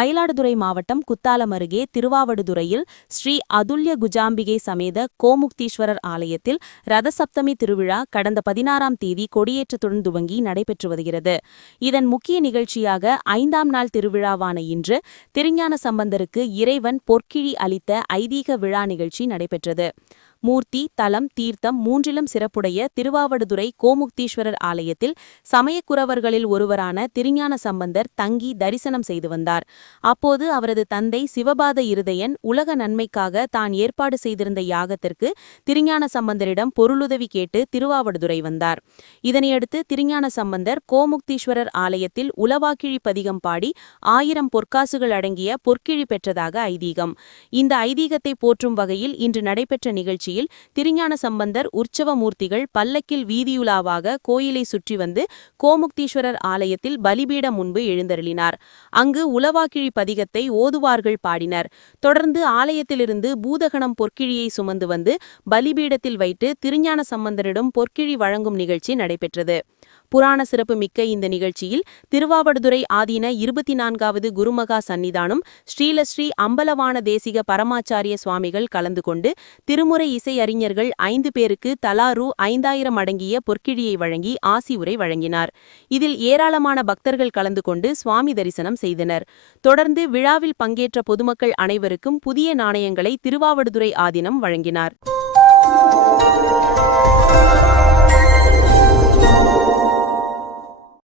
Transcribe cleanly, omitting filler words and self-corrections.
மயிலாடுதுறை மாவட்டம் குத்தாலம் அருகே திருவாவடுதுறையில் ஸ்ரீ அதுல்ய குஜாம்பிகை சமேத கோமுக்தீஸ்வரர் ஆலயத்தில் ரதசப்தமி திருவிழா கடந்த 16ஆம் தேதி கொடியேற்றத்துடன் துவங்கி நடைபெற்று வருகிறது. இதன் முக்கிய நிகழ்ச்சியாக 5ஆம் நாள் திருவிழாவான இன்று திருஞான சம்பந்தருக்கு இறைவன் பொற்கிழி அளித்த ஐதீக விழா நிகழ்ச்சி நடைபெற்றது. மூர்த்தி, தலம், தீர்த்தம் மூன்றிலும் சிறப்புடைய திருவாவடுதுறை கோமுக்தீஸ்வரர் ஆலயத்தில் சமயக்குரவர்களில் ஒருவரான திருஞான சம்பந்தர் தங்கி தரிசனம் செய்து வந்தார். அப்போது அவரது தந்தை சிவபாத இருதயன் உலக நன்மைக்காக தான் ஏற்பாடு செய்திருந்த யாகத்திற்கு திருஞான சம்பந்தரிடம் பொருளுதவி கேட்டு திருவாவடுதுறை வந்தார். இதனையடுத்து திருஞான சம்பந்தர் கோமுக்தீஸ்வரர் ஆலயத்தில் உலவாக்கிழி பதிகம் பாடி 1000 பொற்காசுகள் அடங்கிய பொற்கிழி பெற்றதாக ஐதீகம். இந்த ஐதீகத்தை போற்றும் வகையில் இன்று நடைபெற்ற நிகழ்ச்சி திருஞான சம்பந்தர் உற்சவ மூர்த்திகள் பல்லக்கில் வீதியுலாவாக கோயிலை சுற்றி வந்து கோமுக்தீஸ்வரர் ஆலயத்தில் பலிபீடம் முன்பு எழுந்தருளினார். அங்கு உலவாக்கிழி பதிகத்தை ஓதுவார்கள் பாடினர். தொடர்ந்து ஆலயத்திலிருந்து பூதகணம் பொற்கிழியை சுமந்து வந்து பலிபீடத்தில் வைத்து திருஞான சம்பந்தரிடம் பொற்கிழி வழங்கும் நிகழ்ச்சி நடைபெற்றது. புராண சிறப்பு மிக்க இந்த நிகழ்ச்சியில் திருவாவடுதுறை ஆதீன 24வது குருமகா சன்னிதானம் ஸ்ரீலஸ்ரீ அம்பலவான தேசிக பரமாச்சாரிய சுவாமிகள் கலந்து கொண்டு திருமுறை இசை அறிஞர்கள் 5 பேருக்கு தலா ரூ. 5000 அடங்கிய பொற்கிழியை வழங்கி ஆசி உரை வழங்கினார். இதில் ஏராளமான பக்தர்கள் கலந்து கொண்டு சுவாமி தரிசனம் செய்தனர். தொடர்ந்து விழாவில் பங்கேற்ற பொதுமக்கள் அனைவருக்கும் புதிய நாணயங்களை திருவாவடுதுறை ஆதீனம் வழங்கினார்.